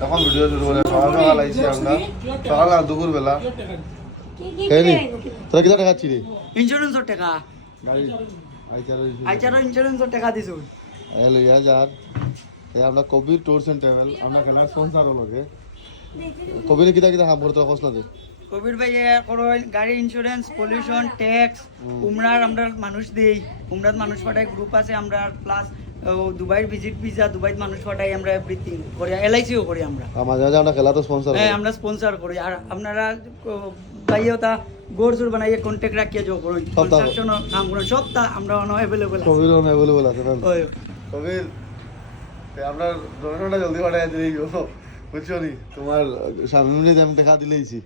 তখন ভিডিও শুরু করে সকাল সকাল আইছি আমরা সকাল আর দুপুর বেলা তোরা কিটা টাকা ছিলি ইন্স্যুরেন্সের টাকা গাড়ি আইচারও ইন্স্যুরেন্সের টাকা দিছো হ্যালো ইয়ার আমরা কবির ট্যুরস এন্ড ট্রাভেল আমরা খেলার স্পন্সর লগে কবির কিটা কিটা হাম করতে খোঁজ না দে কবির ভাই করো গাড়ি ইন্স্যুরেন্স পলিউশন ট্যাক্স উমরার আমরা মানুষ দেই উমরাত মানুষ পাঠাই গ্রুপ আছে আমরা প্লাস দুবাইয়ের ভিজিট ভিসা দুবাইত মানুষ পাঠাই আমরা এভরিথিং করি এলআইসিও করি আমরা মাঝে মাঝে আমরা খেলা তো স্পন্সর হ্যাঁ আমরা স্পন্সর করি আর আপনারা ভাইও তা গোরজোর বানাইয়ে কন্টাক্ট রাখিয়ে যাও করুন কনস্ট্রাকশন কাম করুন সব তা আমরা অ্যাভেলেবল আছে কবির অ্যাভেলেবল আছে না ওই কবির আমরা ডোনেশনটা জলদি পাঠাই দিই বুঝছো নি তোমার সামনে আমি দেখা দিলেইছি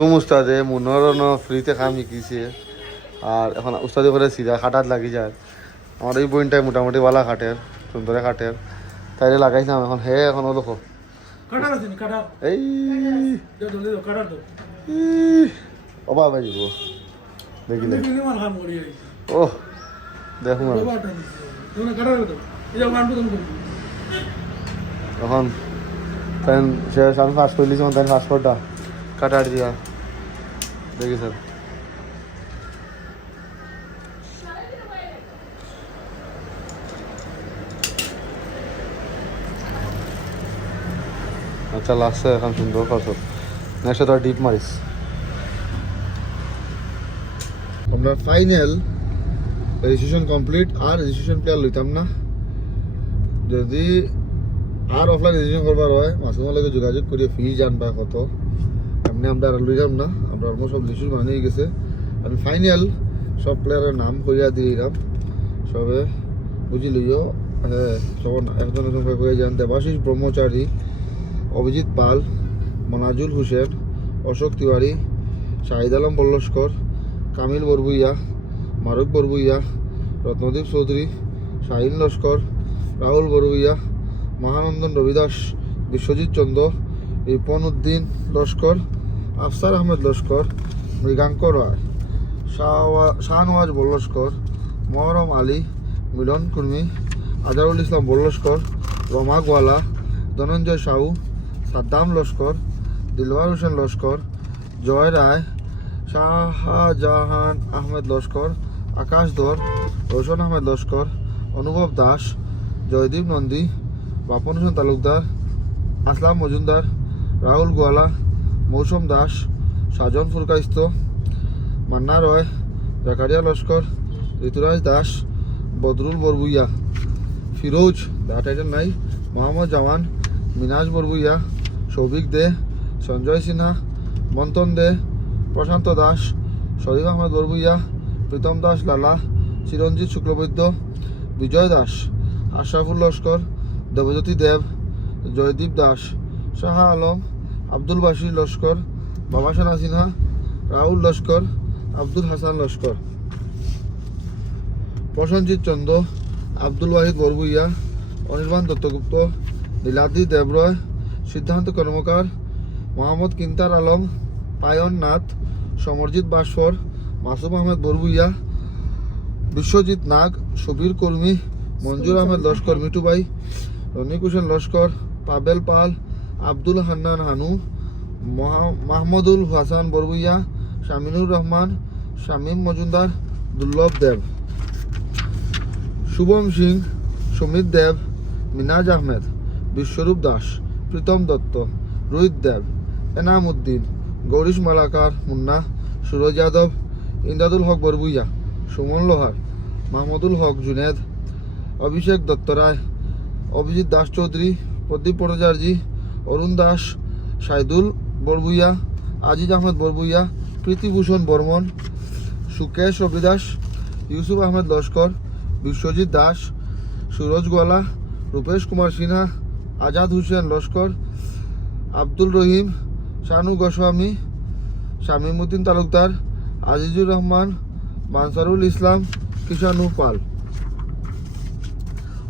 তুমি উস্তাদে মনোরণ ফ্রিতে কাম শিকিছে আর এখন উস্তাদি করে সিধা খাটাত লাগি যায় আমার এই বইনটাই মোটামুটি বালা খাটের সুন্দরে খাটের তাইলে লাগাইছিলাম এখন হে এখনো দেখো এই অবা ভাই দিব দেখিলে ও দেখো এখন তাই সে আমি ফার্স্ট করে দিয়েছি তাই পাসপোর্টটা কাটার দিয়া দেখি স্যার আচ্ছা লাগছে এখন সুন্দর ফসল নেক্সট তো ডিপ মারিস আমরা ফাইনাল রেজিস্ট্রেশন কমপ্লিট আর রেজিস্ট্রেশন প্লেয়ার লইতাম না যদি আর অফলাইন রেজিস্ট্রেশন করবার হয় মাসুমের লগে যোগাযোগ করিয়ে ফি জানবা কত এমনি আমরা আর লইলাম না আমরা অলমোস্ট সব লিস্ট বানিয়ে গেছে আমি ফাইনাল সব প্লেয়ারের নাম কইয়া দিলাম সবে বুঝি লইও হ্যাঁ সব একজন একজন কইয়া যান দেবাশিস ব্রহ্মচারী অভিজিৎ পাল মনাজুল হোসেন অশোক তিওয়ারি শাহিদ আলম বল্লস্কর কামিল বরবুইয়া মারুক বরবুইয়া রত্নদীপ চৌধুরী শাহিন লস্কর রাহুল বরবুইয়া মহানন্দন রবিদাস বিশ্বজিৎ চন্দ্র রিপন উদ্দিন লস্কর আফসার আহমেদ লস্কর মৃগাঙ্ক রায় শাহনওয়াজ বল্লস্কর মহরম আলী মিলন কুর্মি আজারুল ইসলাম বল্লস্কর রমা গোয়ালা ধনঞ্জয় সাহু সাদ্দাম লস্কর দিলওয়ার হোসেন লস্কর জয় রায় শাহজাহান আহমেদ লস্কর আকাশ ধর রোশন আহমেদ লস্কর অনুভব দাস জয়দীপ নন্দী বাপন হোসেন তালুকদার আসলাম মজুমদার রাহুল গোয়ালা মৌসুম দাস সাজন ফুরকাইস্ত মান্না রয় জাকারিয়া লস্কর ঋতুরাজ দাস বদরুল বরবুইয়া ফিরোজ টাইটেল নাই মোহাম্মদ জামান মিনাজ বরবুইয়া সৌভিক দে সঞ্জয় সিনহা মন্তন দে প্রশান্ত দাস শরীফ আহমেদ বরবুইয়া প্রীতম দাস লালা চিরঞ্জিত শুক্লবৈদ্য বিজয় দাস আশরাফুল লস্কর দেবজ্যোতি দেব জয়দীপ দাস শাহ আলম আব্দুল বাসির লস্কর বাবাসানা সিনহা রাহুল লস্কর আব্দুল হাসান লস্কর প্রসেনজিৎ চন্দ্র আব্দুল ওয়াহিদ বরবুইয়া অনির্বাণ দত্তগুপ্ত নীলাদ্রি দেবরয় সিদ্ধান্ত কর্মকার মোহাম্মদ কিন্তার আলম পায়ন নাথ সমরজিৎ বাসফর মাসুম আহমেদ বরবুইয়া বিশ্বজিৎ নাগ সুবীর কর্মী মঞ্জুর আহমেদ লস্কর মিটুবাই রনিক হোসেন লস্কর পাবেল পাল আব্দুল হান্নান হানু মাহমুদুল হাসান বরবুইয়া শামিনুর রহমান শামীম মজুমদার দুর্লভ দেব শুভম সিং সুমিত দেব মিনাজ আহমেদ বিশ্বরূপ দাস প্রীতম দত্ত রোহিত দেব এনাম উদ্দিন গৌরীশ মালাকার মুন্না সুরজ যাদব ইন্দাদুল হক বরবুইয়া সুমন লোহার মাহমুদুল হক জুনেদ অভিষেক দত্ত রায় অভিজিৎ দাস চৌধুরী প্রদীপ ভট্টাচার্যী অরুণ দাস সাইদুল বরবুইয়া আজিজ আহমেদ বরবুইয়া প্রীতিভূষণ বর্মন সুকেশ রবিদাস ইউসুফ আহমেদ লস্কর বিশ্বজিৎ দাস সুরজ গোয়ালা রূপেশ কুমার সিনহা আজাদ হোসেন লস্কর আব্দুল রহিম শানু গোস্বামী শামীমউদ্দিন তালুকদার আজিজুর রহমান মানসারুল ইসলাম কিষানু পাল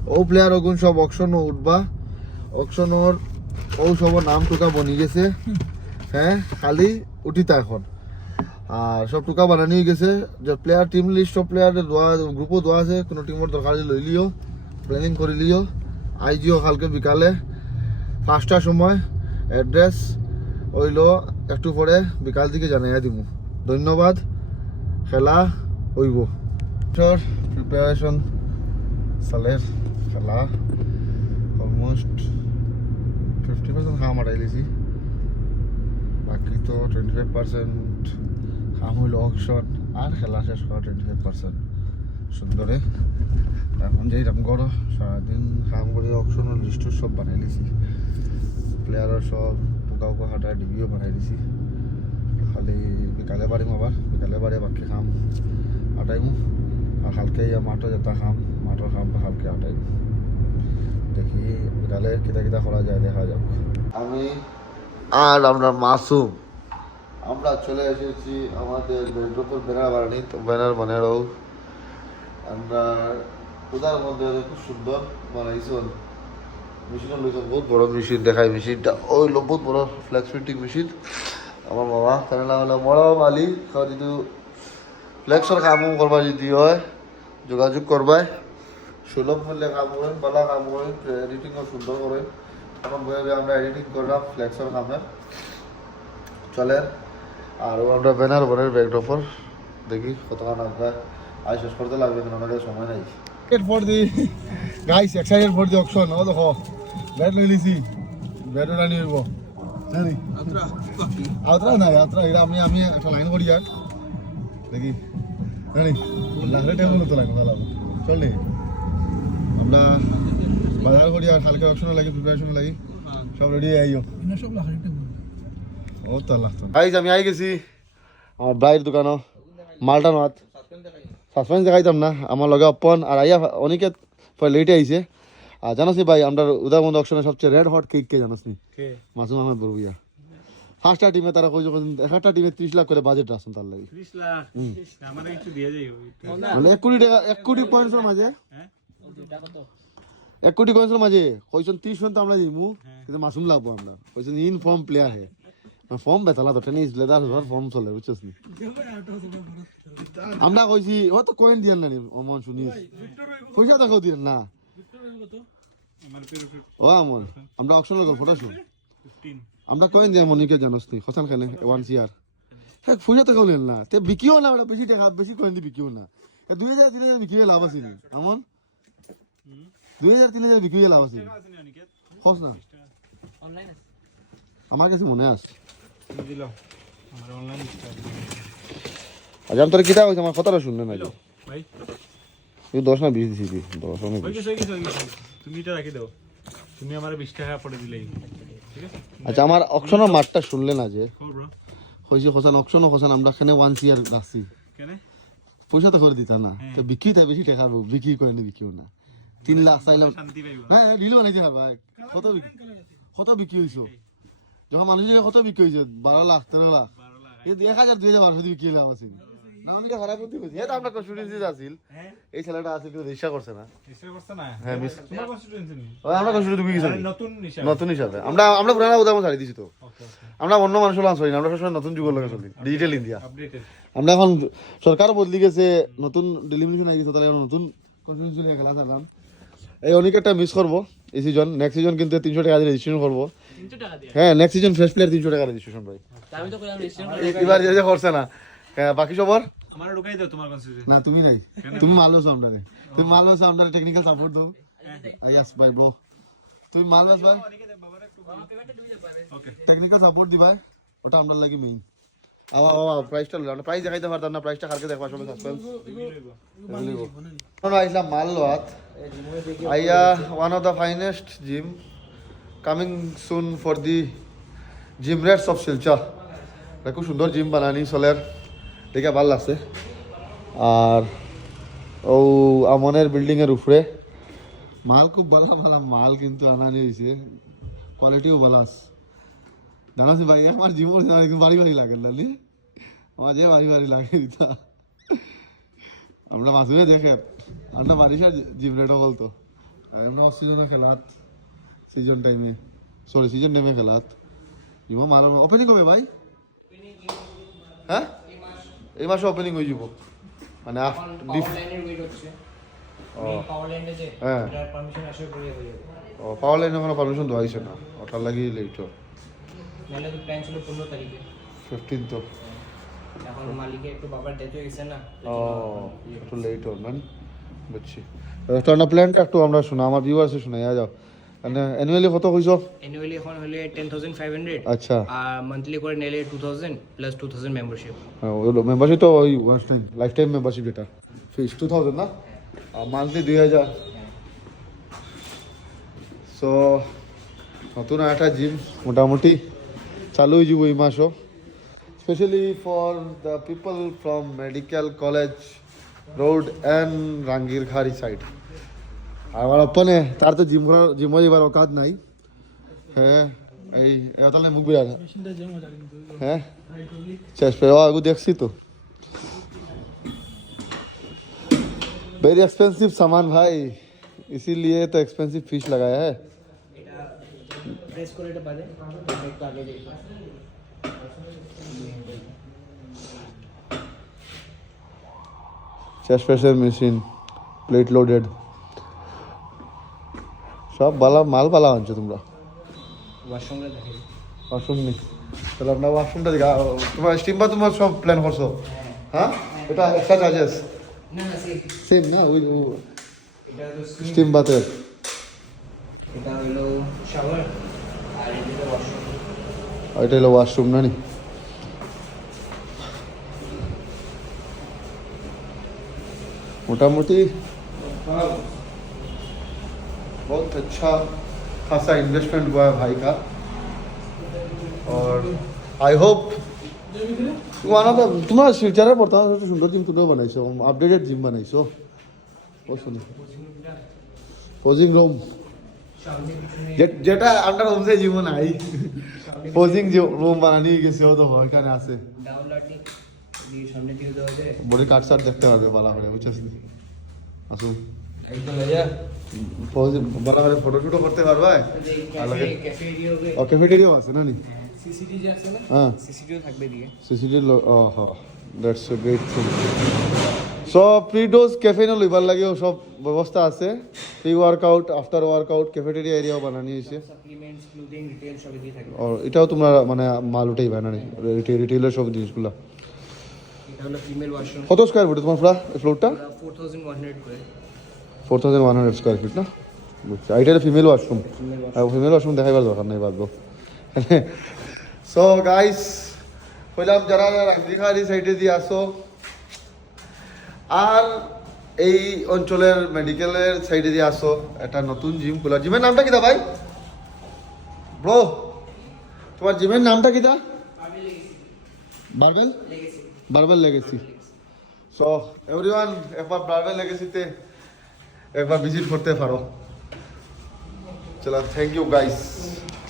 ও প্লেয়ার ওগুন সব অকশন উঠবা অকশনর ও সব নাম টুকা বনি গেছে হ্যাঁ খালি উঠিতা এখন আর সব টুকা বানানি গেছে যে প্লেয়ার টিম লিস্ট সব প্লেয়ারের দোয়া গ্রুপও দোয়া আছে কোনো টিমের দরকার লই লিও প্ল্যানিং করে লিও আইজিও কালকে বিকালে 5টার সময় অ্যাড্রেস হইল একটু পরে বিকাল দিকে জানাইয়া দিব। ধন্যবাদ। খেলা হইব। প্রিপারেশন সালের খেলা অলমোস্ট 50% খাম আটাই লিছি, বাকি তো 25% খাম হইল অকশন আর খেলা শেষ করা 25% সুন্দরে। এখন যেরকম করো সারাদিন কাম করে অকশনের লিস্ট সব বানাই দিছি, প্লেয়ারের সব পোকা পোকা হাঁটা ডিবিও বানাই দিছি। খালি বিকালে বাড়িম, আবার বিকালে বাড়ি বাকি খাম আটাইমু আর হালকে মাঠও যেটা খাম মাঠের খামটা হালকে আটাইমু। দেখি বিকালে কিতা কিতা করা যায়, দেখা যাক। আমি আর আমরা মাসুম আমরা চলে এসেছি আমাদের বেডরুমের ব্যানার বানানি। তো ব্যানার বানারও আমরা ওদার মধ্যে খুব সুন্দর বানাইছেন। মেশিনও লইছেন, বহুত বড় মেশিন দেখায়। মেশিনটা ওই বহুত বড় ফ্ল্যাক্স প্রিন্টিং মেশিন। আমার বাবা তার নাম হলো বড় মালিক। যদি ফ্ল্যাক্সর কাম করবা যদি হয় যোগাযোগ করবাই, সুলভ মূল্যে কাম করেন, ভালো কাম করেন, এডিটিংও সুন্দর করেন। এখন বইয়ে আমরা এডিটিং করলাম ফ্ল্যাক্সর কামে চলেন। আর আমরা ব্যানার বানাই ব্যাকড্রপর দেখি কতক্ষণ আমরা আজ শেষ করতে লাগবে, কেন আমাদের সময় নাই। For the guys, excited for the auction. ও দেখো ব্যাট লই লিছি, ব্যাটও রানি হইব জানি আউতরা না আউতরা। এটা আমি একটা লাইন করি আর দেখি জানি লাগলে টেবিল তো লাগবে ভালো চল নি। আমরা বাজার করি আর হালকা অকশন লাগি, প্রিপারেশন লাগি, সব রেডি আইও সব লাগে টেবিল। ও তো লাগতো গাইস, আমি আই গেছি আমার বাইরের দোকানও মালটা নাত সাসপেন্স দেখাইতাম না। আমার লগে অপন আর আইয়া অনেকে লেটে আইছে। আর জানাস নি ভাই, আমরা উদার মধ্যে অকশনে সবচেয়ে রেড হট কেক কে জানাস নি? মাসুম আহমেদ বড়ুইয়া। ফার্স্টটা টিমে তারা কই যখন একটা টিমে 30 লাখ করে বাজেট রাখছেন তার লাগি। 30 লাখ আমারে একটু দিয়ে যাই মানে 1 কোটি টাকা, 1 কোটি পয়েন্টসের মাঝে, হ্যাঁ 1 কোটি পয়েন্টসের মাঝে কইছেন 30 তো আমরা দিমু, কিন্তু মাসুম লাগবো আমরা কইছেন ইন ফর্ম প্লেয়ার হে। ফর্ম বেতালা তো টেনিস লেদার ফর্ম চলে বুঝছিস নি? আমরা কইছি ও তো কয়েন দিয়েন না নি অমন শুনিস, পয়সা দেখাও দিয়েন না আমার পেরো ও আমন। আমরা অকশনের গল্পটা শুন, 15 আমরা কয়েন দিয়ে মনিকে জানোস নি খসান খানে 1 CR হ্যাঁ পয়সা দেখাও নেন না, তে বিকিও না, ওটা বেশি টাকা বেশি কয়েন দিয়ে বিকিও না। 2000 3000 বিকিয়ে লাভ আছে নি আমন? 2000 3000 বিকিয়ে লাভ আছে আছে নি অনিকেত খস না অনলাইন আছে আমার কাছে মনে আছে। দিল আমার অনলাইন স্টার্ট আজ আমি তোর কিতা কইছ আমার কথাটা শুনলে না যে ভাই তুই 10 না 20 দিছিস 10 না 20। হই গেছে তুমি এটা রাখি দাও, তুমি আমারে 20 টাকা পড়ে দিলেই ঠিক আছে। আচ্ছা আমার অকশনের মাঠটা শুনলে না যে কর ব্রো কইছে খসান অকশন খসান আমরা এখানে 1 CR রাখছি, কেন পয়সা তো করে দিতা না, তো বিক্রি তাই বেশি টাকা বিক্রি করে নি বিকিও না 3 লাখ 4 লাখ শান্তি পাইবো হ্যাঁ দিল না যে ভাই কত বিক্রি হইছো যখন মানুষের কত বিক্রি হইছে 12 লাখ 13 লাখ 12 লাখ এই 1000 2012 যদি বিক্রি লাভ আছে না আমি খারাপ করতে কইছি এটা আমরা কনস্টিটিউয়েন্সি আছিল হ্যাঁ এই ছেলেটা আছে কিন্তু রেজিস্টার করছে না। রেজিস্টার করছ না হ্যাঁ মিস তোমার কনস্টিটিউয়েন্সি নি আমরা কনস্টিটিউয়েন্সি ঢুকে গেছি নতুন নিশা নতুন হিসাবে আমরা পুরানা উদাহরণ ছাড়ি দিছি তো। ওকে ওকে আমরা অন্য মানুষের লাঞ্চ হই না, আমরা সবসময় নতুন যুগের লগে চলি, ডিজিটাল ইন্ডিয়া। আপডেটেড আমরা এখন সরকার বদলি গেছে, নতুন ডেলিমিনেশন আই গেছে, তাহলে এখন নতুন কনস্টিটিউয়েন্সি খেলা চালাম। এই অনেকটা মিস করবো এই সিজন, নেক্সট সিজন কিন্তু 300 টাকা দিয়ে রেজিস্ট্রেশন করবো। 300 টাকা দিয়ে হ্যাঁ নেক্সট সিজন ফ্রেশ প্লেয়ার 300 টাকা রেজিস্ট্রেশন ভাই। আমি তো কইলাম রেজিস্ট্রেশন এবার যে করছে না হ্যাঁ, বাকি সবার আমারে ঢুকাই দাও তোমার কনস্টিটিউয়েন্সি না তুমি নাই, তুমি মালবাস আমরা তুমি মালবাস আমরা টেকনিক্যাল সাপোর্ট দাও। ইয়েস ভাই ব্রো, তুমি মালবাস ভাই ওকে টেকনিক্যাল সাপোর্ট দিবা, ওটা আমরা লাগি মেইন। আবার প্রাইসটা আমরা প্রাইস দেখাইতে পারতাম না, প্রাইসটা কালকে দেখবা সবাই সাসপেন্স আমরা আইলাম মাল লোয়াত আইয়া one of the finest gym coming soon for the gym rates of Silchar. খুব সুন্দর জিম বানানি চলের, দেখে ভাল লাগছে। আর ও আমনের বিল্ডিংয়ের উপরে মাল খুব ভালো ভালো মাল কিন্তু আনানি হয়েছে, কোয়ালিটিও ভালো আছে। জানাছি ভাই আমার জিমর একদম বাড়ি বাড়ি লাগে লালি, আমার যে বাড়ি বাড়ি লাগে দিতা আমরা মাসুমে দেখে আমরা বারিশার জিম রেটও বলতো আমরা সিজনে খেলাত সিজন টাইমে সিজন টাইমে খেলাত জিমো মাল ওপেনিং হবে ভাই। হ্যাঁ এই মাসে ওপেনিং হয়ে যাব মানে হ্যাঁ ও পাওয়ার লাইনে কোনো পারমিশন দেওয়া হয়েছে না। ওটার লাগি লেট নাহলে তো প্ল্যান ছিল 15 তারিখে 15 তো এখন মালিকের একটু বাবার ডেথ হয়ে গেছে না ও একটু লেট না বুঝছি রেস্টুরেন্ট প্ল্যানটা একটু আমরা শোনা আমার ভিউয়ার্সে শোনা যাও অ্যানুয়ালি কত কইছো অ্যানুয়ালি এখন হলে 10500 আচ্ছা আর মান্থলি করে নিলে 2000 প্লাস 2000 মেম্বারশিপ মেম্বারশিপ তো ওই one time life time membership যেটা ফিস 2000 না আর মান্থলি 2000 সো নতুন একটা জিম মোটামুটি চালু হয়ে যাব এই মাসও specially for the people from medical college road and Rangirkhari side আর আমার অপনে তার তো জিম এবার অকাত নাই হ্যাঁ এই তাহলে মুখ বিরাট হ্যাঁ চেষ্টা पे आगू देखसी तो वेरी एक्सपेंसिव सामान भाई इसीलिए तो एक्सपेंसिव फिश लगाया है এটা প্রেস করে এটা বাদে একটু আগে দেখো chest pressure machine plate loaded সব বালা মাল বালা আনছো তোমরা ওয়াশরুমটা দেখো ওয়াশরুম নেই তাহলে আপনার ওয়াশরুমটা দেখা তোমার স্টিম বা তোমার সব প্ল্যান করছো হ্যাঁ এটা এক্সট্রা চার্জেস না না সেম না ওই এটা তো স্টিম বাথের এটা হলো শাওয়ার আর এটা ওয়াশরুম এটা হলো ওয়াশরুম না নি मोटामोटी बहुत अच्छा खासा इन्वेस्टमेंट हुआ है भाई का और आई होप তোমার শিলচারের বর্তমান একটা সুন্দর জিম তুমিও বানাইছো আপডেটেড জিম বানাইছো ও শুনি পোজিং রুম যেটা আন্ডার হোমসে জিম নাই পোজিং রুম বানানি গেছে ও তো ওখানে আছে ডাউনলোডিং দিয়ে সামনে দিয়ে দেওয়া যায় বডি কাট সাট দেখতে পারবে ভালো করে বুঝছিস আসুন এই তো লয়া পোজিং ভালো করে ফটো শুটও করতে পারবে ক্যাফে ক্যাফে এরিয়া হবে ও ক্যাফেটেরিয়াও আছে না নি সিসিটিভি যে আছে না হ্যাঁ সিসিটিভি থাকবে দিয়ে সিসিটিভি হ্যাঁ that's a great thing so pre dose ক্যাফেনও লইবার লাগেও সব ব্যবস্থা আছে pre workout after workout cafeteria এরিয়াও বানানি হয়েছে সাপ্লিমেন্টস ক্লোদিং রিটেল সব দিয়ে থাকবে আর এটাও তোমরা মানে মাল উঠেই বানানি রিটেলের সব জিনিসগুলো এটা হলো ফিমেল ওয়াশরুম কত স্কোয়ার ফুট তোমার পুরা ফ্লোরটা 4100 করে 4100 স্কোয়ার ফিট না বুঝছি এটা ফিমেল ওয়াশরুম ফিমেল ওয়াশরুম দেখাইবার দরকার নেই বাদ সো গাইস কইলাম যারা রাঙ্গিখাড়ি সাইডে দিয়ে আসো আর এই অঞ্চলের মেডিকেলের সাইডে দিয়ে আসো একটা নতুন জিম খোলা জিমের নামটা কিতা ভাই ব্রো তোমার জিমের নামটা কিতা barbell barbell legacy so everyone একবার বারবেল লেগেসিতে একবার ভিজিট করতে পারো চলো থ্যাংক ইউ গাইস